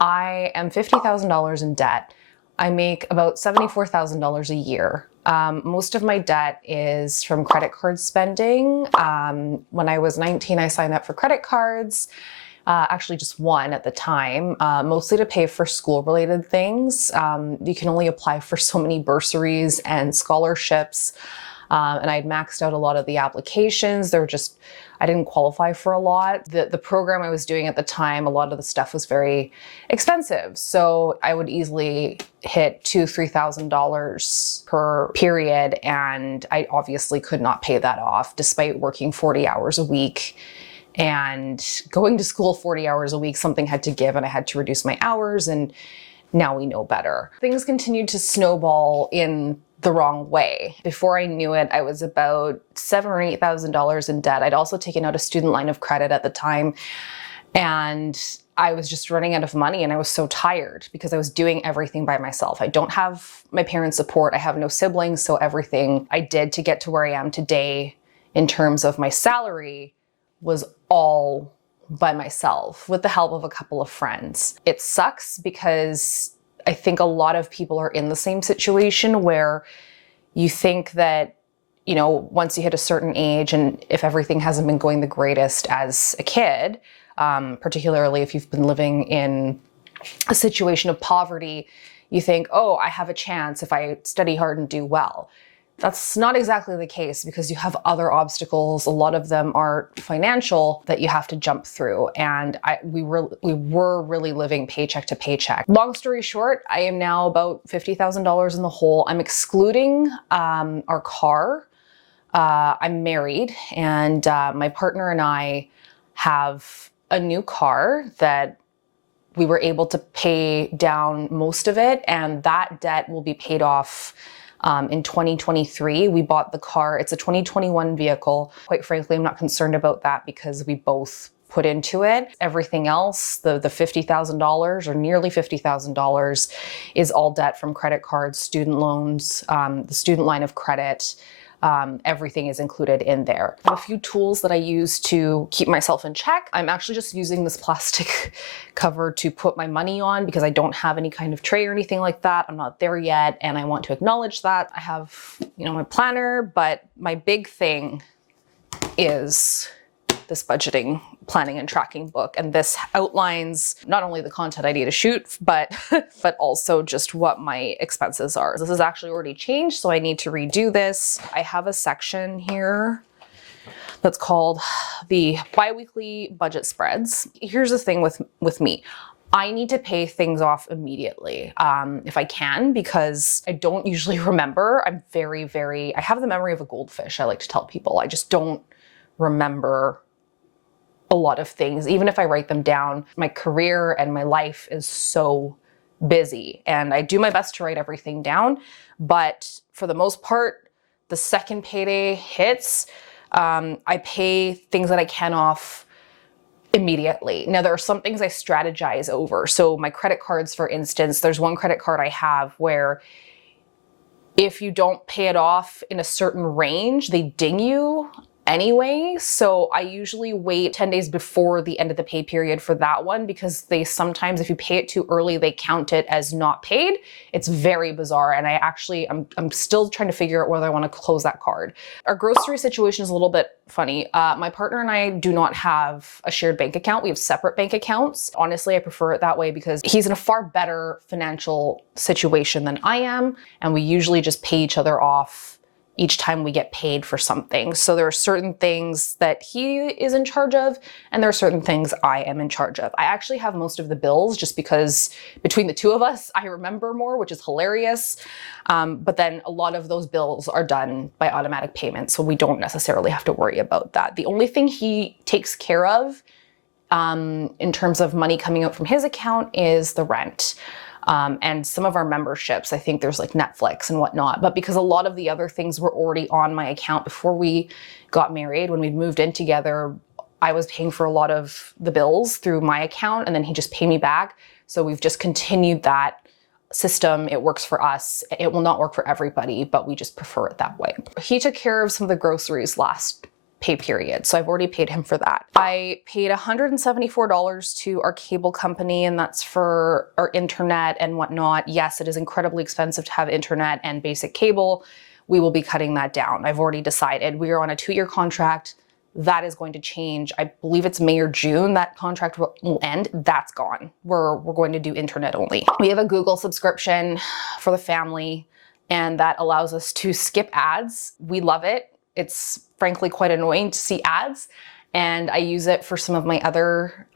I am $50,000 in debt. I make about $74,000 a year. Most of my debt is from credit card spending. When I was 19, I signed up for credit cards. Actually just one at the time, mostly to pay for school-related things. You can only apply for so many bursaries and scholarships. And I'd maxed out a lot of the applications. I didn't qualify for a lot. The program I was doing at the time, a lot of the stuff was very expensive. So I would easily hit $2,000-$3,000 per period. And I obviously could not pay that off despite working 40 hours a week. And going to school 40 hours a week, something had to give and I had to reduce my hours, and now we know better. Things continued to snowball in the wrong way. Before I knew it, I was about $7,000 or $8,000 in debt. I'd also taken out a student line of credit at the time, and I was just running out of money, and I was so tired because I was doing everything by myself. I don't have my parents' support. I have no siblings, so everything I did to get to where I am today in terms of my salary was all by myself with the help of a couple of friends. It sucks because I think a lot of people are in the same situation where you think that, once you hit a certain age, and if everything hasn't been going the greatest as a kid, particularly if you've been living in a situation of poverty, you think, oh, I have a chance if I study hard and do well. That's not exactly the case because you have other obstacles. A lot of them are financial that you have to jump through. And we were really living paycheck to paycheck. Long story short, I am now about $50,000 in the hole. I'm excluding our car. I'm married, and my partner and I have a new car that we were able to pay down most of it, and that debt will be paid off in 2023. We bought the car. It's a 2021 vehicle. Quite frankly, I'm not concerned about that because we both put into it. Everything else, the $50,000 or nearly $50,000 is all debt from credit cards, student loans, the student line of credit. Everything is included in there. I have a few tools that I use to keep myself in check. I'm actually just using this plastic cover to put my money on because I don't have any kind of tray or anything like that. I'm not there yet, and I want to acknowledge that. I have, my planner, but my big thing is this budgeting, planning, and tracking book. And this outlines not only the content I need to shoot, but also just what my expenses are. This has actually already changed, so I need to redo this. I have a section here that's called the biweekly budget spreads. Here's the thing with me. I need to pay things off immediately if I can, because I don't usually remember. I have the memory of a goldfish, I like to tell people. I just don't remember a lot of things, even if I write them down. My career and my life is so busy, and I do my best to write everything down. But for the most part, the second payday hits, I pay things that I can off immediately. Now, there are some things I strategize over. So my credit cards, for instance, there's one credit card I have where if you don't pay it off in a certain range, they ding you anyway. So I usually wait 10 days before the end of the pay period for that one, because they sometimes, if you pay it too early, they count it as not paid. It's very bizarre. And I'm still trying to figure out whether I want to close that card. Our grocery situation is a little bit funny. My partner and I do not have a shared bank account. We have separate bank accounts. Honestly, I prefer it that way because he's in a far better financial situation than I am. And we usually just pay each other off each time we get paid for something. So there are certain things that he is in charge of, and there are certain things I am in charge of. I actually have most of the bills just because between the two of us, I remember more, which is hilarious. But then a lot of those bills are done by automatic payment, so we don't necessarily have to worry about that. The only thing he takes care of in terms of money coming out from his account is the rent. And some of our memberships. I think there's like Netflix and whatnot, but because a lot of the other things were already on my account before we got married, when we moved in together, I was paying for a lot of the bills through my account, and then he just paid me back. So we've just continued that system. It works for us. It will not work for everybody, but we just prefer it that way. He took care of some of the groceries last pay period. So I've already paid him for that. I paid $174 to our cable company, and that's for our internet and whatnot. Yes, it is incredibly expensive to have internet and basic cable. We will be cutting that down. I've already decided. We are on a 2-year contract. That is going to change. I believe it's May or June that contract will end. That's gone. We're going to do internet only. We have a Google subscription for the family, and that allows us to skip ads. We love it. It's frankly quite annoying to see ads, and I use it for some of my other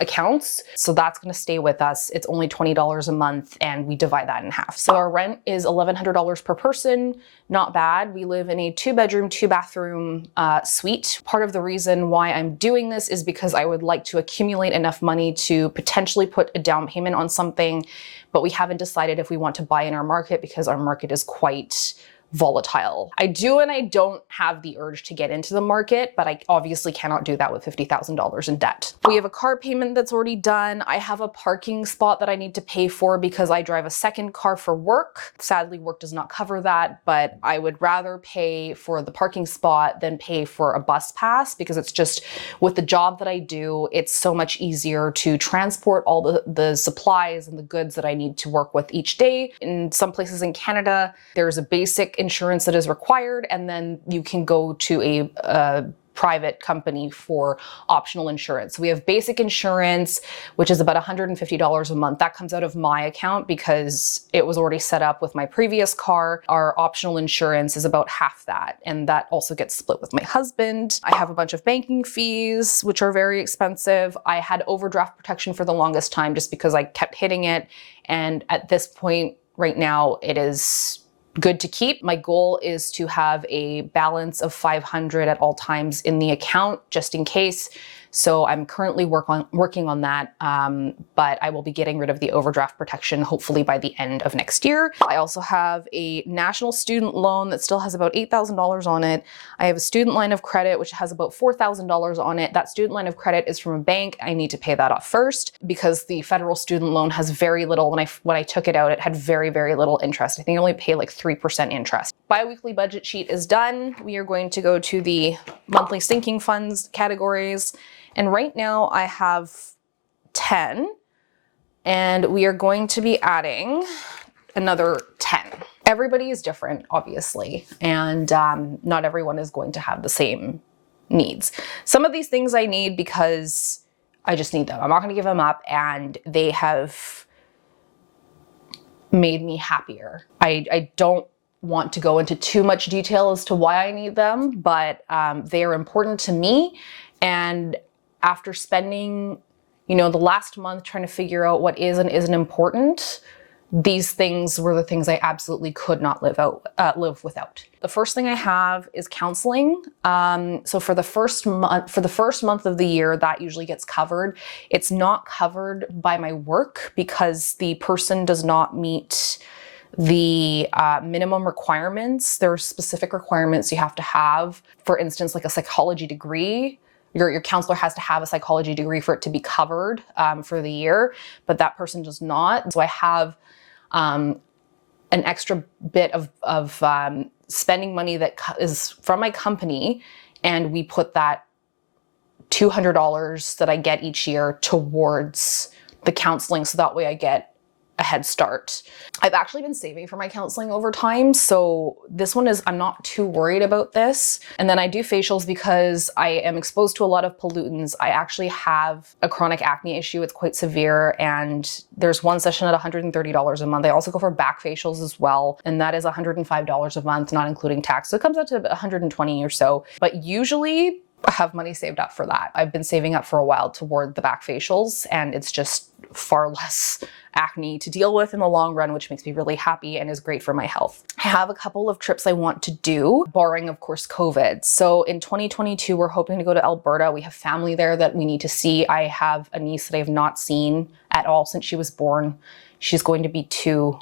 accounts. So that's gonna stay with us. It's only $20 a month, and we divide that in half. So our rent is $1,100 per person. Not bad. We live in a 2-bedroom, 2-bathroom suite. Part of the reason why I'm doing this is because I would like to accumulate enough money to potentially put a down payment on something, but we haven't decided if we want to buy in our market because our market is quite volatile. I do and I don't have the urge to get into the market, but I obviously cannot do that with $50,000 in debt. We have a car payment that's already done. I have a parking spot that I need to pay for because I drive a second car for work. Sadly, work does not cover that, but I would rather pay for the parking spot than pay for a bus pass, because it's just, with the job that I do, it's so much easier to transport all the supplies and the goods that I need to work with each day. In some places in Canada, there's a basic insurance that is required, and then you can go to a private company for optional insurance. So we have basic insurance, which is about $150 a month. That comes out of my account because it was already set up with my previous car. Our optional insurance is about half that, and that also gets split with my husband. I have a bunch of banking fees, which are very expensive. I had overdraft protection for the longest time just because I kept hitting it, and at this point right now it is good to keep. My goal is to have a balance of $500 at all times in the account, just in case. So I'm currently working on that, but I will be getting rid of the overdraft protection hopefully by the end of next year. I also have a national student loan that still has about $8,000 on it. I have a student line of credit which has about $4,000 on it. That student line of credit is from a bank. I need to pay that off first because the federal student loan has very little. When I took it out, it had very, very little interest. I think I only pay like 3% interest. Bi-weekly budget sheet is done. We are going to go to the monthly sinking funds categories. And right now I have 10, and we are going to be adding another 10. Everybody is different, obviously, and not everyone is going to have the same needs. Some of these things I need because I just need them. I'm not going to give them up, and they have made me happier. I don't want to go into too much detail as to why I need them, but they are important to me. And after spending, the last month trying to figure out what is and isn't important, these things were the things I absolutely could not live without. The first thing I have is counseling. So for the first month of the year, that usually gets covered. It's not covered by my work because the person does not meet the minimum requirements. There are specific requirements you have to have. For instance, like a psychology degree. Your counselor has to have a psychology degree for it to be covered for the year, but that person does not. So I have an extra bit of spending money that is from my company, and we put that $200 that I get each year towards the counseling, so that way I get a head start. I've actually been saving for my counseling over time, so this one I'm not too worried about this. And then I do facials because I am exposed to a lot of pollutants. I actually have a chronic acne issue. It's quite severe, and there's one session at $130 a month. I also go for back facials as well, and that is $105 a month, not including tax. So it comes out to $120 or so, but usually I have money saved up for that. I've been saving up for a while toward the back facials, and it's just far less acne to deal with in the long run, which makes me really happy and is great for my health. I have a couple of trips I want to do, barring of course COVID. So in 2022, we're hoping to go to Alberta. We have family there that we need to see. I have a niece that I have not seen at all since she was born. She's going to be 2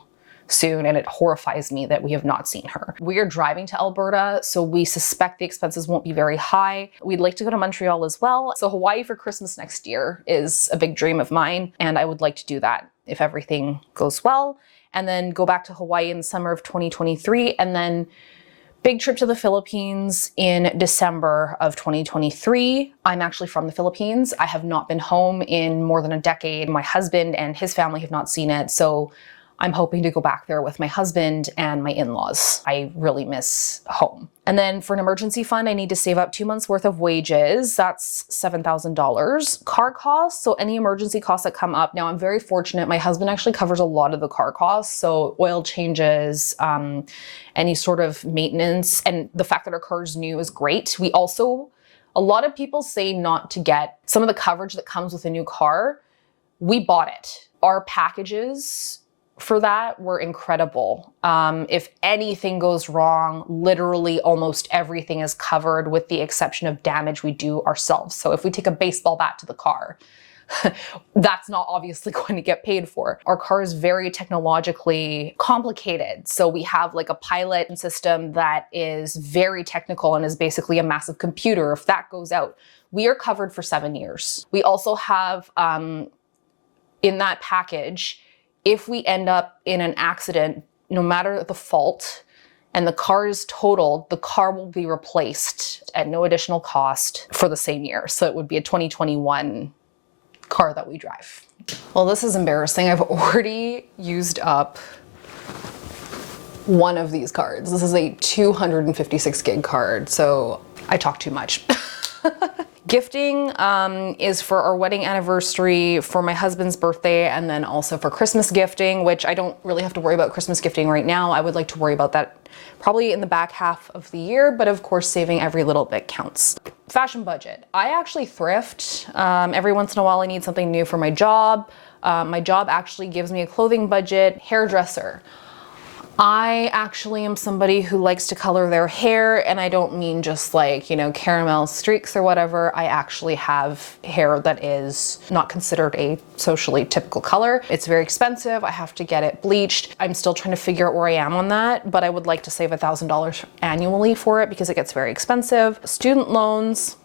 soon, and it horrifies me that we have not seen her. We are driving to Alberta, so we suspect the expenses won't be very high. We'd like to go to Montreal as well. So Hawaii for Christmas next year is a big dream of mine, and I would like to do that if everything goes well, and then go back to Hawaii in the summer of 2023, and then Big trip to the Philippines in December of 2023. I'm actually from the Philippines. I have not been home in more than a decade. My husband and his family have not seen it, so I'm hoping to go back there with my husband and my in-laws. I really miss home. And then for an emergency fund, I need to save up 2 months worth of wages. That's $7,000. Car costs, so any emergency costs that come up. Now I'm very fortunate. My husband actually covers a lot of the car costs. So oil changes, any sort of maintenance, and the fact that our car is new is great. We also, a lot of people say not to get some of the coverage that comes with a new car. We bought it. Our packages for that were incredible. If anything goes wrong, literally almost everything is covered with the exception of damage we do ourselves. So if we take a baseball bat to the car, that's not obviously going to get paid for. Our car is very technologically complicated. So we have like a pilot system that is very technical and is basically a massive computer. If that goes out, we are covered for 7 years. We also have, in that package, if we end up in an accident, no matter the fault, and the car is totaled, the car will be replaced at no additional cost for the same year. So it would be a 2021 car that we drive. Well, this is embarrassing. I've already used up one of these cards. This is a 256 gig card, so I talk too much. Gifting is for our wedding anniversary, for my husband's birthday, and then also for Christmas gifting, which I don't really have to worry about Christmas gifting right now. I would like to worry about that probably in the back half of the year, but of course saving every little bit counts. Fashion budget. I actually thrift. Every once in a while I need something new for my job. My job actually gives me a clothing budget. Hairdresser. I actually am somebody who likes to color their hair, and I don't mean just like, you know, caramel streaks or whatever. I actually have hair that is not considered a socially typical color. It's very expensive. I have to get it bleached. I'm still trying to figure out where I am on that, but I would like to save $1,000 annually for it because it gets very expensive. Student loans.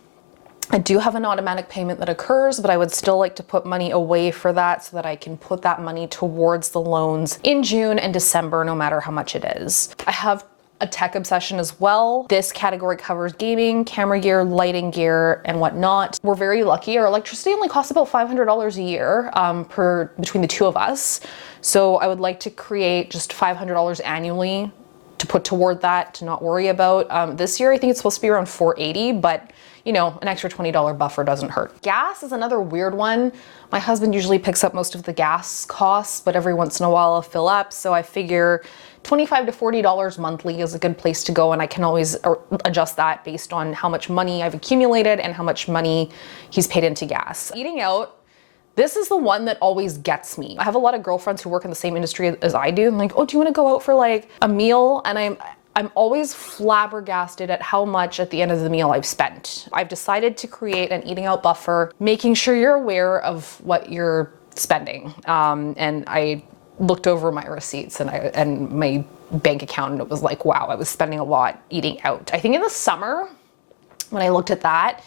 I do have an automatic payment that occurs, but I would still like to put money away for that so that I can put that money towards the loans in June and December, no matter how much it is. I have a tech obsession as well. This category covers gaming, camera gear, lighting gear, and whatnot. We're very lucky. Our electricity only costs about $500 a year between the two of us. So I would like to create just $500 annually to put toward that, to not worry about. This year, I think it's supposed to be around $480, but you know, an extra $20 buffer doesn't hurt. Gas is another weird one. My husband usually picks up most of the gas costs, but every once in a while I'll fill up. So I figure $25 to $40 monthly is a good place to go, and I can always adjust that based on how much money I've accumulated and how much money he's paid into gas. Eating out. This is the one that always gets me. I have a lot of girlfriends who work in the same industry as I do. I'm like, oh, do you want to go out for like a meal? And I'm always flabbergasted at how much at the end of the meal I've spent. I've decided to create an eating out buffer, making sure you're aware of what you're spending. And I looked over my receipts and my bank account, and it was like, wow, I was spending a lot eating out. I think in the summer, when I looked at that,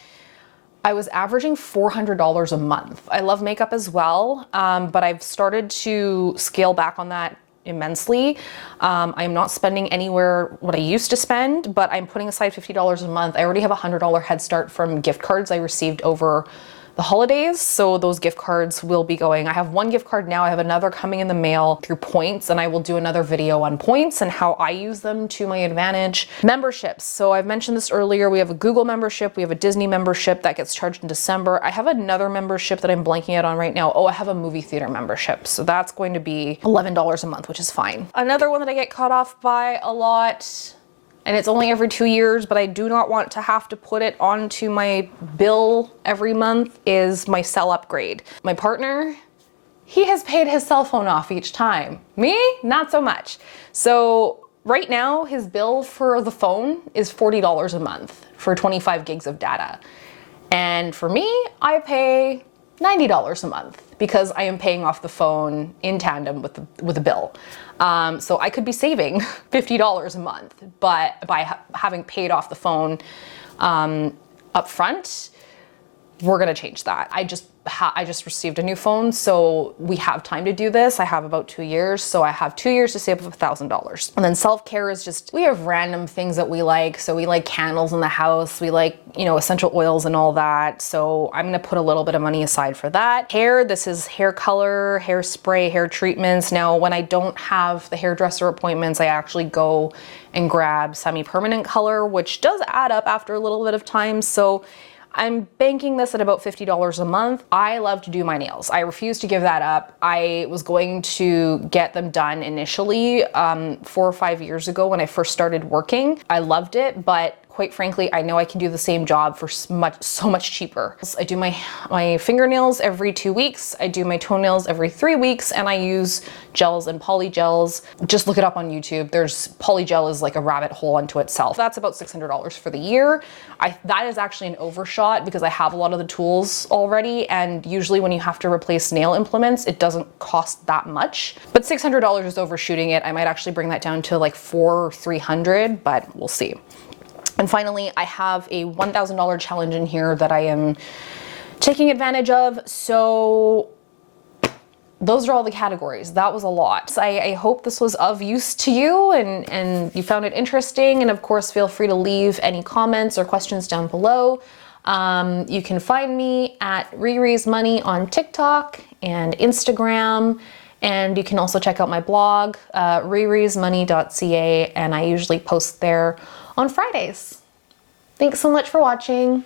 I was averaging $400 a month. I love makeup as well, but I've started to scale back on that immensely. I'm not spending anywhere what I used to spend, but I'm putting aside $50 a month. I already have a $100 head start from gift cards I received over the holidays, so those gift cards will be going. I have one gift card now. I have another coming in the mail through points, and I will do another video on points and how I use them to my advantage. Memberships. So I've mentioned this earlier. We have a Google membership. We have a Disney membership that gets charged in December. I have another membership that I'm blanking out on right now. Oh, I have a movie theater membership. So that's going to be $11 a month, which is fine. Another one that I get caught off by a lot, and it's only every 2 years, but I do not want to have to put it onto my bill every month, is my cell upgrade. My partner, he has paid his cell phone off each time. Me, not so much. So right now, his bill for the phone is $40 a month for 25 gigs of data. And for me, I pay $90 a month because I am paying off the phone in tandem with the bill. So I could be saving $50 a month, but by having paid off the phone up front, we're gonna change that. I just I just received a new phone, so we have time to do this. I have about 2 years, so I have 2 years to save up $1,000. And then self-care is just, we have random things that we like. So we like candles in the house, we like, you know, essential oils and all that. So I'm gonna put a little bit of money aside for that. Hair, this is hair color, hairspray, hair treatments. Now, when I don't have the hairdresser appointments, I actually go and grab semi-permanent color, which does add up after a little bit of time. So I'm banking this at about $50 a month. I love to do my nails. I refuse to give that up. I was going to get them done initially 4 or 5 years ago when I first started working. I loved it, but quite frankly, I know I can do the same job for so much cheaper. I do my fingernails every 2 weeks. I do my toenails every 3 weeks, and I use gels and polygels. Just look it up on YouTube. There's polygel is like a rabbit hole unto itself. That's about $600 for the year. That is actually an overshot because I have a lot of the tools already, and usually when you have to replace nail implements, it doesn't cost that much. But $600 is overshooting it. I might actually bring that down to like $400 or $300, but we'll see. And finally, I have a $1,000 challenge in here that I am taking advantage of. So those are all the categories. That was a lot. So I hope this was of use to you and you found it interesting. And of course, feel free to leave any comments or questions down below. You can find me at rirismoney on TikTok and Instagram. And you can also check out my blog, rirismoney.ca, and I usually post there on Fridays. Thanks so much for watching.